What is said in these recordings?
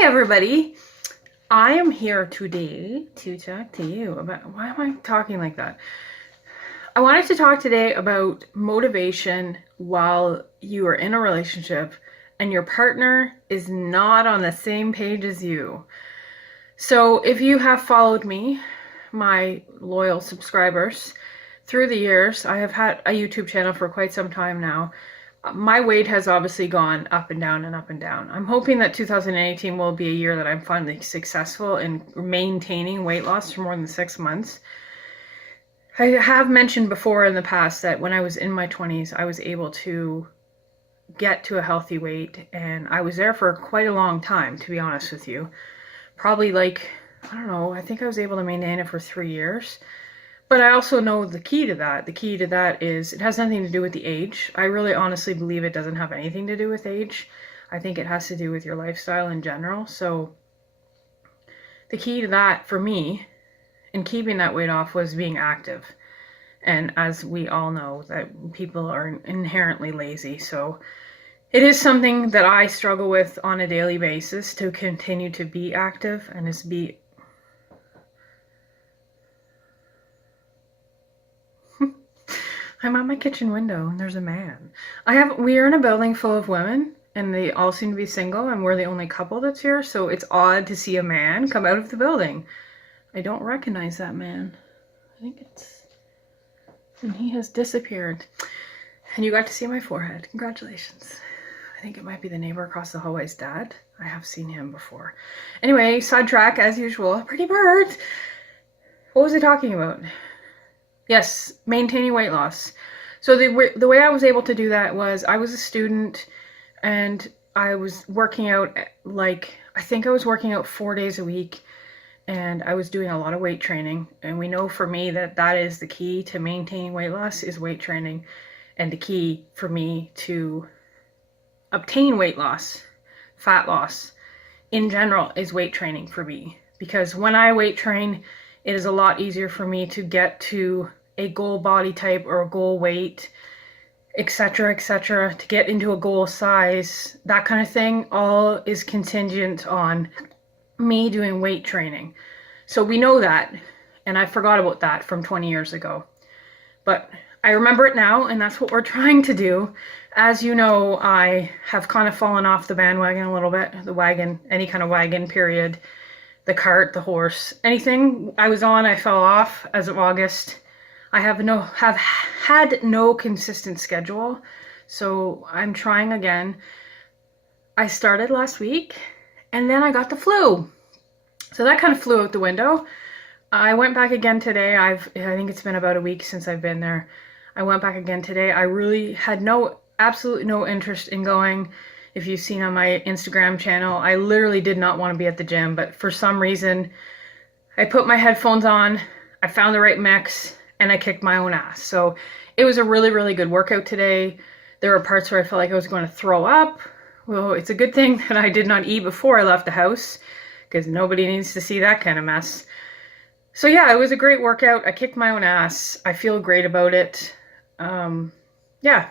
Hi everybody, I am here today to talk to you about, why am I talking like that? I wanted to talk today about motivation while you are in a relationship and your partner is not on the same page as you. So if you have followed me, my loyal subscribers, through the years, I have had a YouTube channel for quite some time now. My weight has obviously gone up and down and up and down. I'm hoping that 2018 will be a year that I'm finally successful in maintaining weight loss for more than 6 months. I have mentioned before in the past that when I was in my 20s, I was able to get to a healthy weight, and I was there for quite a long time, to be honest with you. Probably like, I don't know, I think I was able to maintain it for 3 years. But I also know the key to that. The key to that is it has nothing to do with the age. I really honestly believe it doesn't have anything to do with age. I think it has to do with your lifestyle in general. So the key to that for me in keeping that weight off was being active. And as we all know, that people are inherently lazy. So it is something that I struggle with on a daily basis, to continue to be active and just be I'm at my kitchen window and there's a man. We are in a building full of women and they all seem to be single and we're the only couple that's here, so it's odd to see a man come out of the building. I don't recognize that man. And he has disappeared. And you got to see my forehead. Congratulations. I think it might be the neighbor across the hallway's dad. I have seen him before. Anyway, sidetrack as usual. Pretty bird. What was I talking about? Yes, maintaining weight loss. So the way I was able to do that was I was a student and I was working out, I think I was working out 4 days a week, and I was doing a lot of weight training. And we know for me that is the key to maintaining weight loss, is weight training. And the key for me to obtain weight loss, fat loss in general, is weight training for me. Because when I weight train, it is a lot easier for me to get to a goal body type or a goal weight, etc., etc., to get into a goal size, that kind of thing, all is contingent on me doing weight training. So we know that, and I forgot about that from 20 years ago. But I remember it now, and that's what we're trying to do. As you know, I have kind of fallen off the bandwagon a little bit, the wagon, any kind of wagon, period. The cart, the horse, anything I was on, I fell off as of August. I have had no consistent schedule, so I'm trying again. I started last week, and then I got the flu. So that kind of flew out the window. I went back again today. I think it's been about a week since I've been there. I went back again today. I really had absolutely no interest in going. If you've seen on my Instagram channel, I literally did not want to be at the gym, but for some reason, I put my headphones on, I found the right mix, and I kicked my own ass. So it was a really, really good workout today. There were parts where I felt like I was going to throw up. Well, it's a good thing that I did not eat before I left the house, because nobody needs to see that kind of mess. So yeah, it was a great workout. I kicked my own ass. I feel great about it. Yeah.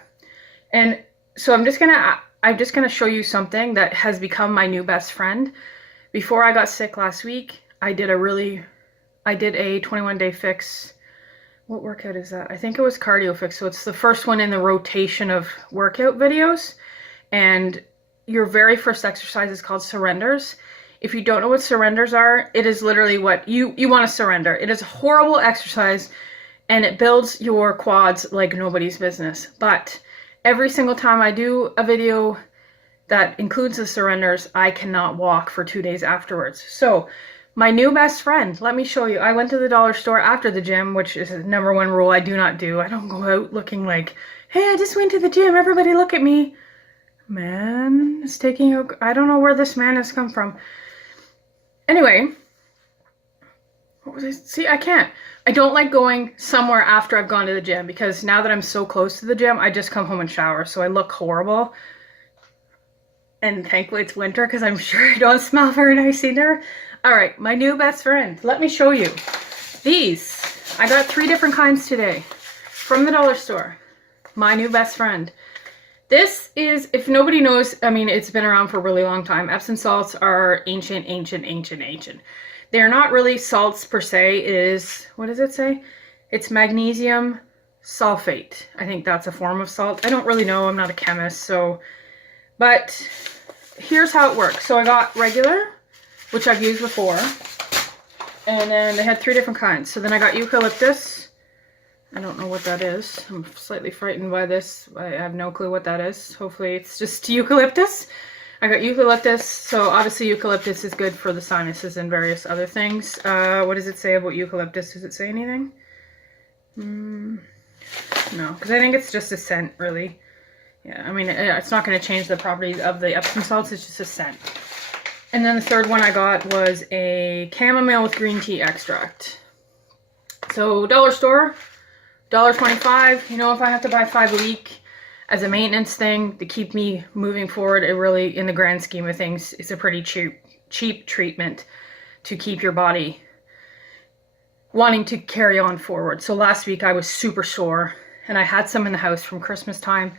And so I'm just gonna show you something that has become my new best friend. Before I got sick last week, I did a 21-day fix. What workout is that? I think it was cardio fix. So it's the first one in the rotation of workout videos. And your very first exercise is called surrenders. If you don't know what surrenders are, it is literally what you want to surrender. It is a horrible exercise and it builds your quads like nobody's business. But every single time I do a video that includes the surrenders, I cannot walk for 2 days afterwards. So my new best friend, let me show you. I went to the dollar store after the gym, which is the number one rule I do not do. I don't go out looking like, hey, I just went to the gym, everybody look at me. Man is I don't know where this man has come from. Anyway, what was I? See, I don't like going somewhere after I've gone to the gym, because now that I'm so close to the gym, I just come home and shower, so I look horrible. And thankfully it's winter, because I'm sure I don't smell very nice either. All right, my new best friend. Let me show you. These. I got 3 different kinds today from the dollar store. My new best friend. This is, if nobody knows, I mean, it's been around for a really long time. Epsom salts are ancient. They're not really salts per se. It is, what does it say? It's magnesium sulfate. I think that's a form of salt. I don't really know. I'm not a chemist, so, but here's how it works. So I got regular, which I've used before, and then they had 3 different kinds. So then I got eucalyptus. I don't know what that is. I'm slightly frightened by this. I have no clue what that is. Hopefully it's just eucalyptus. I got eucalyptus. So obviously eucalyptus is good for the sinuses and various other things. What does it say about eucalyptus? Does it say anything? No, because I think it's just a scent, really. Yeah, I mean, it's not going to change the properties of the Epsom salts. It's just a scent. And then the third one I got was a chamomile with green tea extract. So dollar store, $1.25. You know, if I have to buy 5 a week as a maintenance thing to keep me moving forward, it really, in the grand scheme of things, it's a pretty cheap treatment to keep your body wanting to carry on forward. So last week I was super sore, and I had some in the house from Christmas time.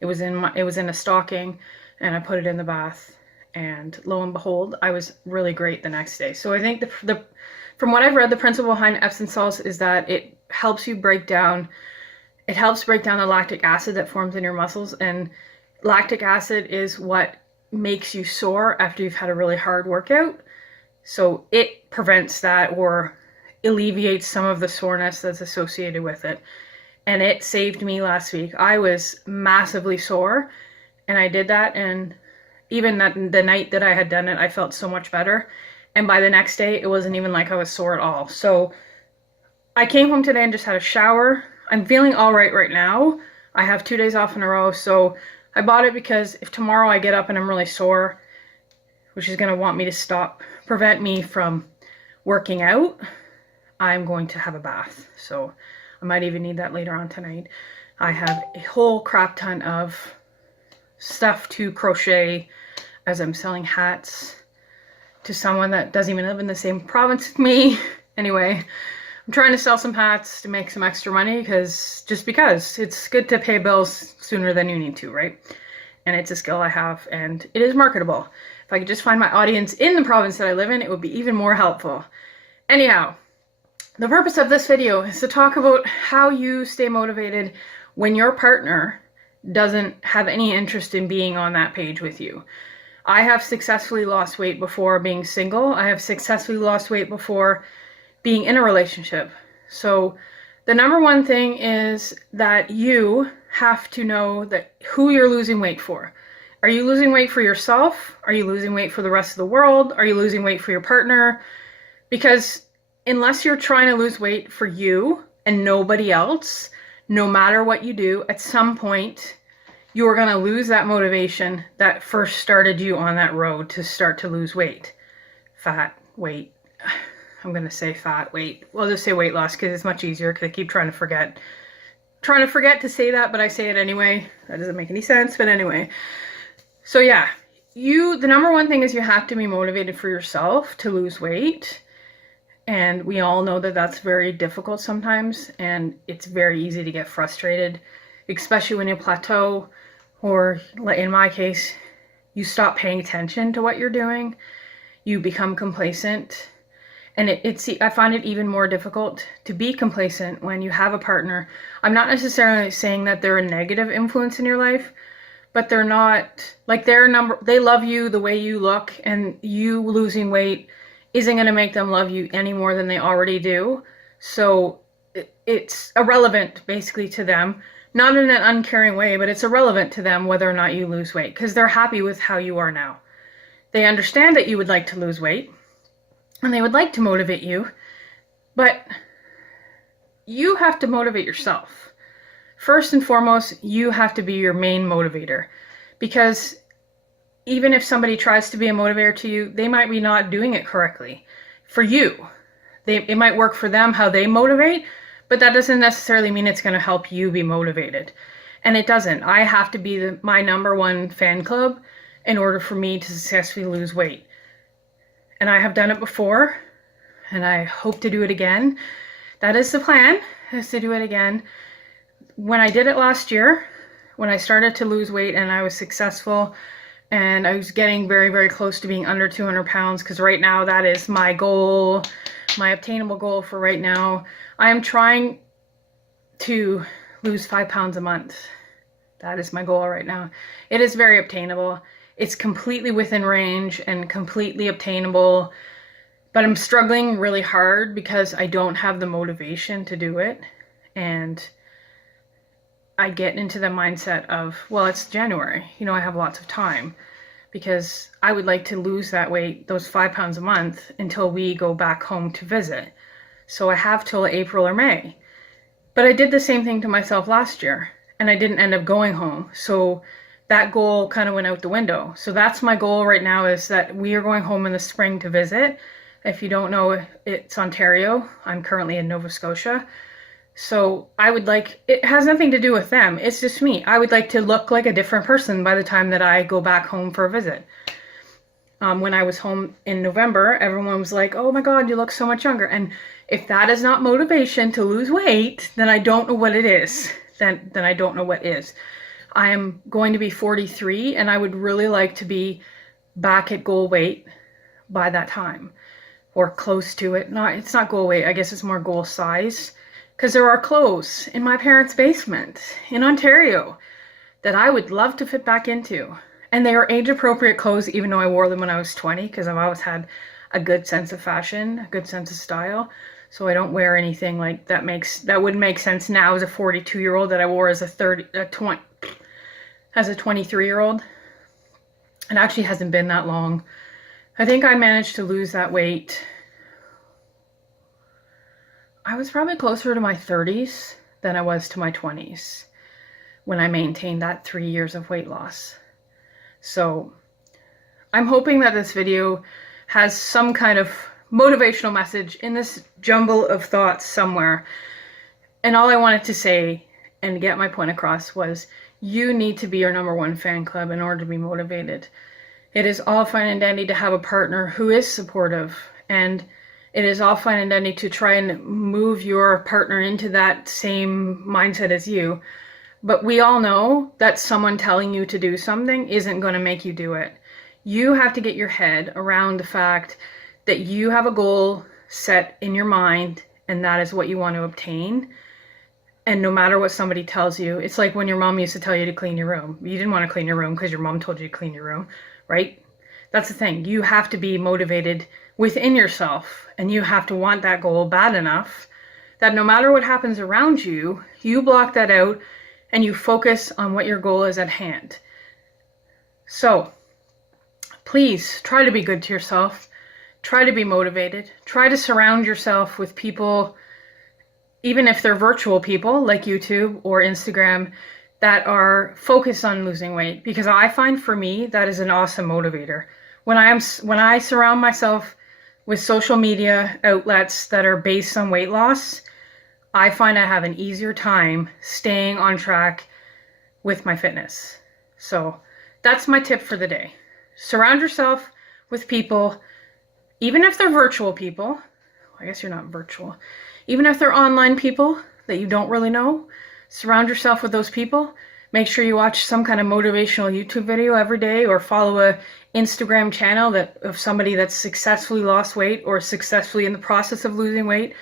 It was in a stocking, and I put it in the bath, and lo and behold, I was really great the next day. So I think from what I've read, the principle behind Epsom salts is that it helps break down the lactic acid that forms in your muscles, and lactic acid is what makes you sore after you've had a really hard workout. So it prevents that, or alleviates some of the soreness that's associated with it. And it saved me last week. I was massively sore, and I did that, and even the night that I had done it, I felt so much better. And by the next day, it wasn't even like I was sore at all. So I came home today and just had a shower. I'm feeling all right now. I have 2 days off in a row, so I bought it because if tomorrow I get up and I'm really sore, which is going to want me to prevent me from working out, I'm going to have a bath. So I might even need that later on tonight. I have a whole crap ton of stuff to crochet as I'm selling hats to someone that doesn't even live in the same province with me. Anyway, I'm trying to sell some hats to make some extra money because it's good to pay bills sooner than you need to, right? And it's a skill I have, and it is marketable. If I could just find my audience in the province that I live in, it would be even more helpful. Anyhow, the purpose of this video is to talk about how you stay motivated when your partner doesn't have any interest in being on that page with you. I have successfully lost weight before being single. I have successfully lost weight before being in a relationship. So the number one thing is that you have to know that who you're losing weight for. Are you losing weight for yourself? Are you losing weight for the rest of the world? Are you losing weight for your partner? Because unless you're trying to lose weight for you and nobody else, no matter what you do, at some point, you're going to lose that motivation that first started you on that road to start to lose weight. Fat, weight. I'm going to say fat, weight. We'll just say weight loss because it's much easier because I keep trying to forget to say that, but I say it anyway. That doesn't make any sense, but anyway. So yeah, the number one thing is you have to be motivated for yourself to lose weight. And we all know that that's very difficult sometimes, and it's very easy to get frustrated, especially when you plateau, or in my case, you stop paying attention to what you're doing, you become complacent, and I find it even more difficult to be complacent when you have a partner. I'm not necessarily saying that they're a negative influence in your life, but they're not, like they love you the way you look, and you losing weight isn't going to make them love you any more than they already do. So it's irrelevant basically to them, not in an uncaring way, but it's irrelevant to them whether or not you lose weight because they're happy with how you are now. They understand that you would like to lose weight and they would like to motivate you, but you have to motivate yourself. First and foremost, you have to be your main motivator, because even if somebody tries to be a motivator to you, they might be not doing it correctly for you. It might work for them how they motivate, but that doesn't necessarily mean it's going to help you be motivated. And it doesn't. I have to be my number one fan club in order for me to successfully lose weight. And I have done it before, and I hope to do it again. That is the plan, is to do it again. When I did it last year, when I started to lose weight and I was successful and I was getting very, very close to being under 200 pounds, because right now that is my goal, my obtainable goal for right now. I am trying to lose 5 pounds a month. That is my goal right now. It is very obtainable. It's completely within range and completely obtainable, but I'm struggling really hard because I don't have the motivation to do it. And I get into the mindset of, well, it's January, you know, I have lots of time, because I would like to lose that weight, those 5 pounds a month, until we go back home to visit. So I have till April or May. But I did the same thing to myself last year, and I didn't end up going home. So that goal kind of went out the window. So that's my goal right now, is that we are going home in the spring to visit. If you don't know, it's Ontario. I'm currently in Nova Scotia. So I would like, it has nothing to do with them. It's just me. I would like to look like a different person by the time that I go back home for a visit. When I was home in November, everyone was like, oh my God, you look so much younger. And if that is not motivation to lose weight, then I don't know what it is. Then I don't know what is. I am going to be 43, and I would really like to be back at goal weight by that time, or close to it. It's not goal weight. I guess it's more goal size, because there are clothes in my parents' basement in Ontario that I would love to fit back into. And they are age-appropriate clothes, even though I wore them when I was 20, because I've always had a good sense of fashion, a good sense of style. So I don't wear anything like that wouldn't make sense now as a 42-year-old that I wore as a 23-year-old. It actually hasn't been that long. I think I managed to lose that weight. I was probably closer to my 30s than I was to my 20s when I maintained that 3 years of weight loss. So I'm hoping that this video has some kind of motivational message in this jumble of thoughts somewhere. And all I wanted to say and get my point across was, you need to be your #1 fan club in order to be motivated. It is all fine and dandy to have a partner who is supportive, and it is all fine and dandy to try and move your partner into that same mindset as you. But we all know that someone telling you to do something isn't going to make you do it. You have to get your head around the fact that you have a goal set in your mind, and that is what you want to obtain. And no matter what somebody tells you, it's like when your mom used to tell you to clean your room. You didn't want to clean your room because your mom told you to clean your room, right? That's the thing. You have to be motivated within yourself, and you have to want that goal bad enough that no matter what happens around you, you block that out and you focus on what your goal is at hand. So please try to be good to yourself. Try to be motivated. Try to surround yourself with people, even if they're virtual people like YouTube or Instagram, that are focused on losing weight, because I find for me that is an awesome motivator. When I surround myself with social media outlets that are based on weight loss, I find I have an easier time staying on track with my fitness. So that's my tip for the day. Surround yourself with people, even if they're virtual people. I guess you're not virtual. Even if they're online people that you don't really know, surround yourself with those people. Make sure you watch some kind of motivational YouTube video every day, or follow a Instagram channel of somebody that's successfully lost weight or successfully in the process of losing weight.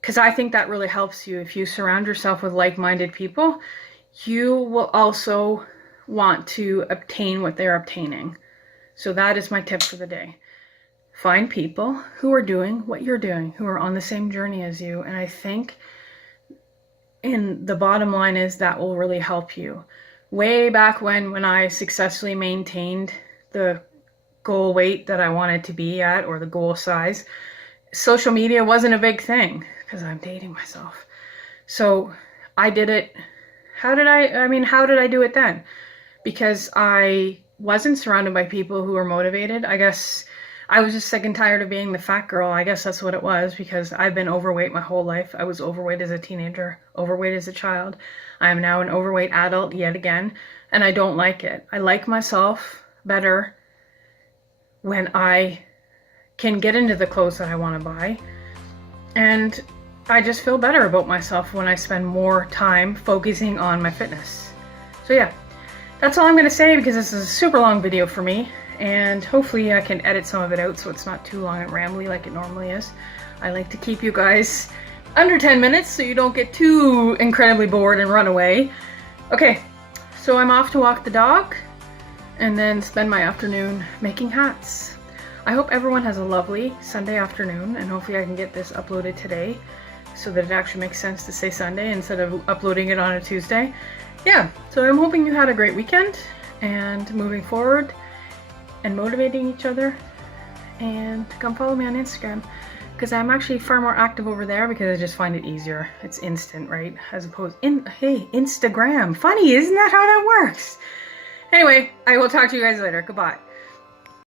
Because I think that really helps you. If you surround yourself with like-minded people, you will also want to obtain what they're obtaining. So that is my tip for the day. Find people who are doing what you're doing, who are on the same journey as you. And I think the bottom line is that will really help you. Way back when I successfully maintained the goal weight that I wanted to be at, or the goal size, social media wasn't a big thing, because I'm dating myself. So I did it. How did I do it then? Because I wasn't surrounded by people who were motivated. I guess I was just sick and tired of being the fat girl. I guess that's what it was, because I've been overweight my whole life. I was overweight as a teenager, overweight as a child. I am now an overweight adult yet again, and I don't like it. I like myself better when I can get into the clothes that I want to buy, and I just feel better about myself when I spend more time focusing on my fitness. So yeah, that's all I'm going to say because this is a super long video for me. And hopefully I can edit some of it out so it's not too long and rambly like it normally is. I like to keep you guys under 10 minutes so you don't get too incredibly bored and run away. Okay, so I'm off to walk the dog and then spend my afternoon making hats. I hope everyone has a lovely Sunday afternoon, and hopefully I can get this uploaded today so that it actually makes sense to say Sunday instead of uploading it on a Tuesday. Yeah, so I'm hoping you had a great weekend and moving forward and motivating each other, and come follow me on Instagram because I'm actually far more active over there because I just find it easier. It's instant, right? As opposed hey, Instagram. Funny, isn't that how that works? Anyway, I will talk to you guys later. Goodbye.